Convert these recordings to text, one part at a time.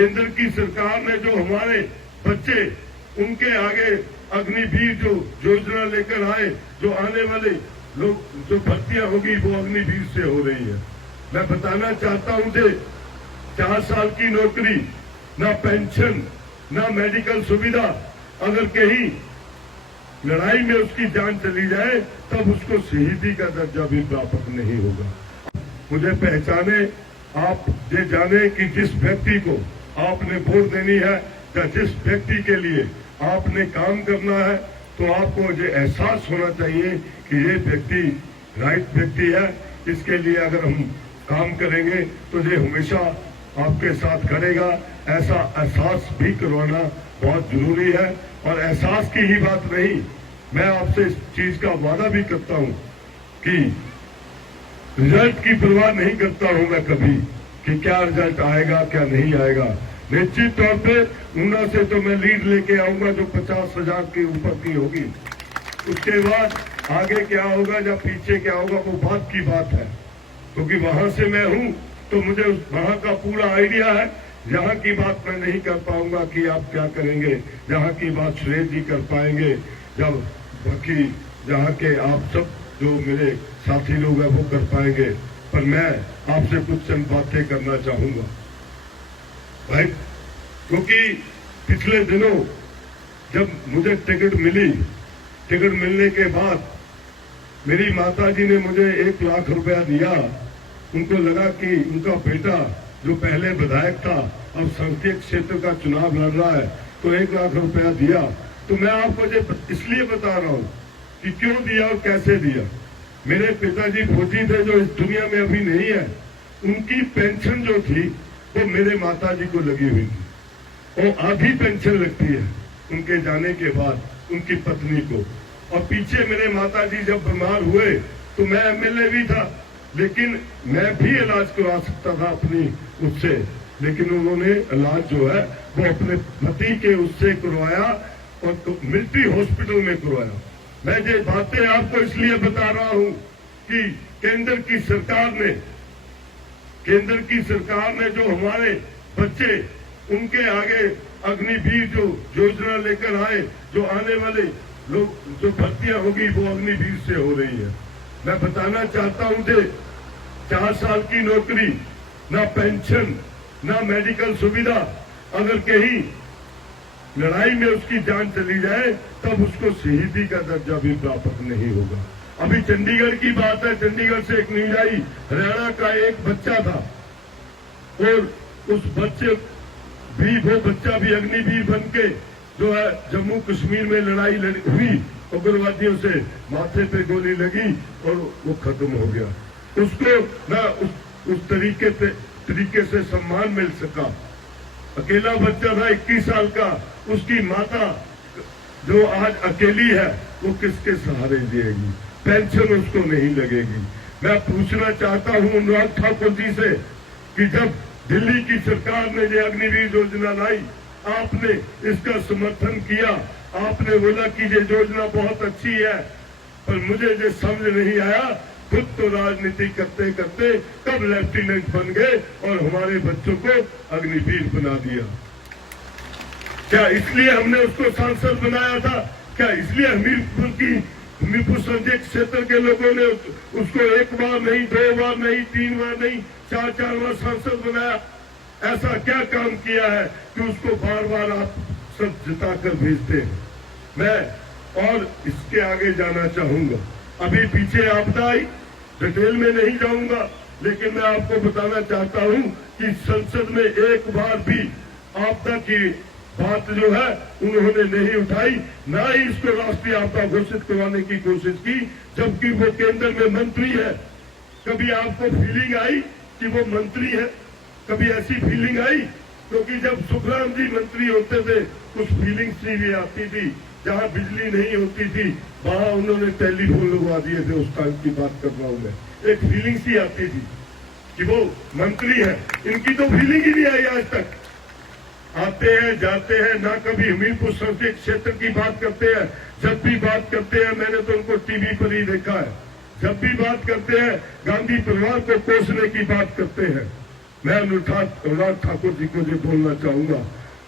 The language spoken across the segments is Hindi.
केंद्र की सरकार ने जो हमारे बच्चे उनके आगे अग्निवीर जो योजना लेकर आए, जो आने वाले लोग जो भर्तियां होगी वो अग्निवीर से हो रही है। मैं बताना चाहता हूं कि 4 साल की नौकरी, ना पेंशन, ना मेडिकल सुविधा, अगर कहीं लड़ाई में उसकी जान चली जाए तब उसको शहीदी का दर्जा भी प्राप्त नहीं होगा। मुझे पहचाने, आप ये जाने कि जिस व्यक्ति को आपने वोट देनी है या जिस व्यक्ति के लिए आपने काम करना है, तो आपको ये एहसास होना चाहिए कि ये व्यक्ति राइट व्यक्ति है। इसके लिए अगर हम काम करेंगे तो ये हमेशा आपके साथ करेगा। ऐसा एहसास भी करवाना बहुत जरूरी है। और एहसास की ही बात नहीं, मैं आपसे इस चीज का वादा भी करता हूं कि रिजल्ट की परवाह नहीं करता हूं मैं कभी कि क्या रिजल्ट आएगा क्या नहीं आएगा। निश्चित तौर पे ऊना से तो मैं लीड लेके आऊंगा जो 50,000 के ऊपर की होगी। उसके बाद आगे क्या होगा या पीछे क्या होगा वो बात की बात है, क्योंकि वहां से मैं हूं तो मुझे वहां का पूरा आइडिया है। यहाँ की बात मैं नहीं कर पाऊंगा कि आप क्या करेंगे, यहाँ की बात सुरेश जी कर पाएंगे, जब बाकी यहाँ के आप सब जो मेरे साथी लोग हैं वो कर पाएंगे। पर मैं आपसे कुछ चंद बातें करना चाहूंगा भाई, क्योंकि पिछले दिनों जब मुझे टिकट मिली, टिकट मिलने के बाद मेरी माताजी ने मुझे 1 लाख रुपया दिया। उनको लगा कि उनका बेटा जो पहले विधायक था अब संसदीय क्षेत्र का चुनाव लड़ रहा है, तो 1 लाख रुपया दिया। तो मैं आपको इसलिए बता रहा हूं कि क्यों दिया और कैसे दिया। मेरे पिताजी फौजी थे जो इस दुनिया में अभी नहीं है, उनकी पेंशन जो थी वो मेरे माताजी को लगी हुई थी और आधी पेंशन लगती है उनके जाने के बाद उनकी पत्नी को। और पीछे मेरे माताजी जब बीमार हुए तो मैं एमएलए भी था, लेकिन मैं भी इलाज करवा सकता था अपनी उससे, लेकिन उन्होंने इलाज जो है वो अपने पति के उससे करवाया और तो मिलिट्री हॉस्पिटल में करवाया। मैं ये बातें आपको इसलिए बता रहा हूं कि केंद्र की सरकार ने जो हमारे बच्चे उनके आगे अग्निवीर जो योजना लेकर आए, जो आने वाले लोग जो भर्तियां होगी वो अग्निवीर से हो रही है। मैं बताना चाहता हूं कि 4 साल की नौकरी, ना पेंशन, ना मेडिकल सुविधा, अगर कहीं लड़ाई में उसकी जान चली जाए तब उसको शहीदी का दर्जा भी प्राप्त नहीं होगा। अभी चंडीगढ़ की बात है, चंडीगढ़ से एक न्यूज आई, हरियाणा का एक बच्चा था और उस वो बच्चा भी अग्निवीर बन के जो है जम्मू कश्मीर में लड़ाई हुई, उग्रवादियों से माथे पे गोली लगी और वो खत्म हो गया। उसको ना उस तरीके से सम्मान मिल सका। अकेला बच्चा था 21 साल का, उसकी माता जो आज अकेली है वो किसके सहारे जिएगी, पेंशन उसको नहीं लगेगी। मैं पूछना चाहता हूं अनुराग ठाकुर जी से कि जब दिल्ली की सरकार ने ये अग्निवीर योजना लाई, आपने इसका समर्थन किया, आपने बोला कि ये योजना बहुत अच्छी है, पर मुझे ये समझ नहीं आया खुद तो राजनीति करते करते कब लेफ्टिनेंट बन गए और हमारे बच्चों को अग्निवीर बना दिया। क्या इसलिए हमने उसको सांसद बनाया था? क्या इसलिए हमीरपुर संसदीय क्षेत्र के लोगों ने उसको 1 बार नहीं, 2 बार नहीं, 3 बार नहीं, 4 बार सांसद बनाया? ऐसा क्या काम किया है कि उसको बार बार आप सब जिताकर भेजते हैं? मैं और इसके आगे जाना चाहूंगा। अभी पीछे आपदा आई, डिटेल में नहीं जाऊंगा, लेकिन मैं आपको बताना चाहता हूं कि संसद में एक बार भी आपदा की बात जो है उन्होंने नहीं उठाई, ना ही इसको राष्ट्रीय आपदा घोषित करवाने की कोशिश की, जबकि वो केंद्र में मंत्री है। कभी आपको फीलिंग आई कि वो मंत्री है? कभी ऐसी फीलिंग आई? क्योंकि जब सुखराम जी मंत्री होते थे कुछ फीलिंग सी भी आती थी, जहां बिजली नहीं होती थी वहां उन्होंने टेलीफोन लगवा दिए थे। उस टाइम की बात कर रहा हूं मैं, एक फीलिंग सी आती थी कि वो मंत्री है। इनकी तो फीलिंग ही नहीं आई आज तक। आते हैं जाते हैं, ना कभी हमीरपुर संसदीय क्षेत्र की बात करते हैं। जब भी बात करते हैं, मैंने तो उनको टीवी पर ही देखा है, जब भी बात करते हैं गांधी परिवार को कोसने की बात करते हैं। मैं अनुराग ठाकुर जी को जो बोलना चाहूंगा,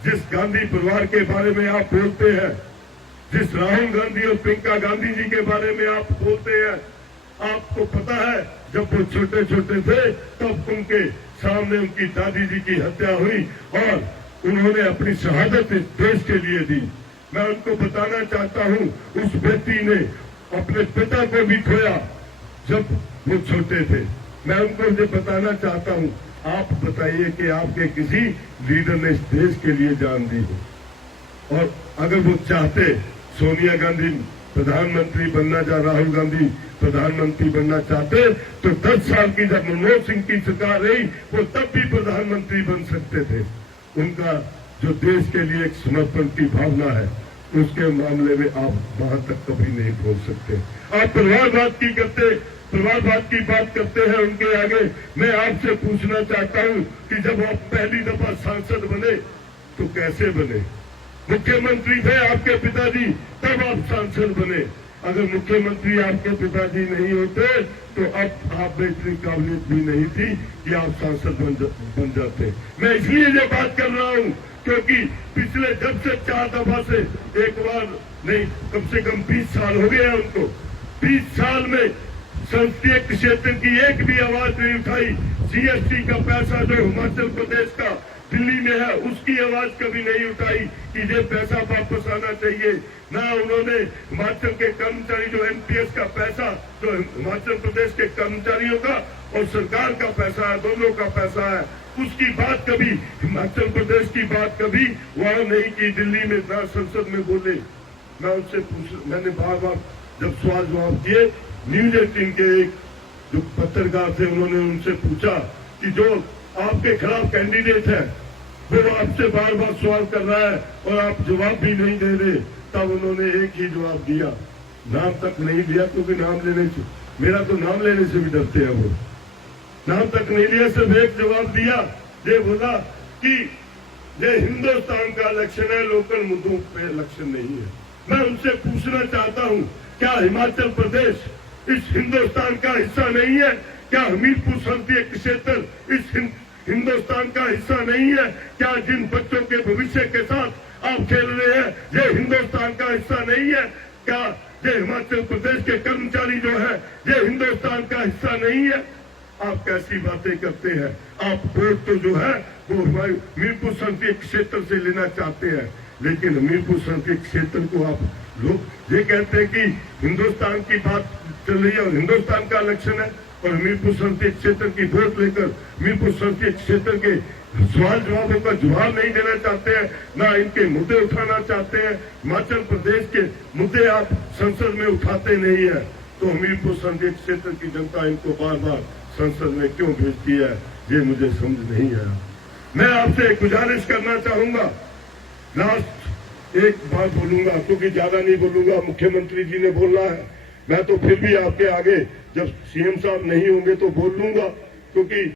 जिस गांधी परिवार के बारे में आप बोलते हैं, जिस राहुल गांधी और प्रियंका गांधी जी के बारे में आप बोलते हैं, आपको पता है जब वो छोटे छोटे थे तब उनके सामने उनकी दादी जी की हत्या हुई और उन्होंने अपनी शहादत इस देश के लिए दी। मैं उनको बताना चाहता हूं, उस व्यक्ति ने अपने पिता को भी खोया जब वो छोटे थे। मैं उनको ये बताना चाहता हूं, आप बताइए कि आपके किसी लीडर ने इस देश के लिए जान दी हो? और अगर वो चाहते, सोनिया गांधी प्रधानमंत्री बनना राहुल गांधी प्रधानमंत्री बनना चाहते तो 10 साल की जब मनमोहन सिंह की सरकार रही वो तब भी प्रधानमंत्री बन सकते थे। उनका जो देश के लिए एक समर्पण की भावना है, उसके मामले में आप वहां तक कभी नहीं पहुंच सकते। आप परिवारवाद की बात करते हैं उनके आगे। मैं आपसे पूछना चाहता हूं कि जब आप पहली दफा सांसद बने तो कैसे बने? मुख्यमंत्री थे आपके पिताजी, तब आप सांसद बने। अगर मुख्यमंत्री आपके पिताजी नहीं होते तो अब आप में इतनी काबिलियत भी नहीं थी कि आप सांसद बन जाते। मैं इसलिए ये बात कर रहा हूं क्योंकि पिछले जब से 4 दफा से एक बार नहीं, कम से कम 20 साल हो गए हैं उनको। 20 साल में संसदीय क्षेत्र की एक भी आवाज नहीं उठाई। जीएसटी का पैसा जो हिमाचल प्रदेश का दिल्ली में है उसकी आवाज कभी नहीं उठाई कि ये पैसा वापस आना चाहिए। ना उन्होंने हिमाचल के कर्मचारी जो एनपीएस का पैसा जो हिमाचल प्रदेश के कर्मचारियों का और सरकार का पैसा है, दोनों का पैसा है, उसकी बात कभी हिमाचल प्रदेश की बात कभी वहां नहीं की। दिल्ली में ना संसद में बोले। मैं उनसे मैंने बार बार जब सवाल जवाब किए, न्यूज 18 के एक जो पत्रकार थे उन्होंने उनसे पूछा कि जो आपके खिलाफ कैंडिडेट है वो आपसे बार बार सवाल कर रहा है और आप जवाब भी नहीं दे रहे। तब उन्होंने एक ही जवाब दिया, नाम तक नहीं लिया क्योंकि नाम लेने से, मेरा तो नाम लेने से भी डरते हैं वो, नाम तक नहीं लिया, सिर्फ एक जवाब दिया। ये बोला कि ये हिंदुस्तान का इलेक्शन है, लोकल मुद्दों पे इलेक्शन नहीं है। मैं उनसे पूछना चाहता हूं, क्या हिमाचल प्रदेश इस हिंदुस्तान का हिस्सा नहीं है? क्या हमीरपुर संसदीय क्षेत्र इस हिंदुस्तान का हिस्सा नहीं है? क्या जिन बच्चों के भविष्य के साथ आप खेल रहे हैं ये हिंदुस्तान का हिस्सा नहीं है? क्या ये हिमाचल प्रदेश के कर्मचारी जो है ये हिंदुस्तान का हिस्सा नहीं है? आप कैसी बातें करते हैं? आप वोट तो जो है वो हमीरपुर संसदीय क्षेत्र से लेना चाहते हैं, लेकिन हमीरपुर संसदीय क्षेत्र को आप लोग ये कहते हैं कि हिंदुस्तान की बात चल रही है और हिंदुस्तान का इलेक्शन है, और हमीरपुर संसदीय क्षेत्र की वोट लेकर हमीरपुर संसदीय क्षेत्र के सवाल जवाबों का जवाब नहीं देना चाहते हैं, ना इनके मुद्दे उठाना चाहते हैं। हिमाचल प्रदेश के मुद्दे आप संसद में उठाते नहीं है, तो हमीरपुर संसदीय क्षेत्र की जनता इनको बार बार संसद में क्यों भेजती है, ये मुझे समझ नहीं आया। मैं आपसे एक गुजारिश करना चाहूंगा, लास्ट एक बात बोलूंगा क्योंकि ज्यादा नहीं बोलूंगा, मुख्यमंत्री जी ने बोलना है। मैं तो फिर भी आपके आगे जब सीएम साहब नहीं होंगे तो बोल लूंगा, क्योंकि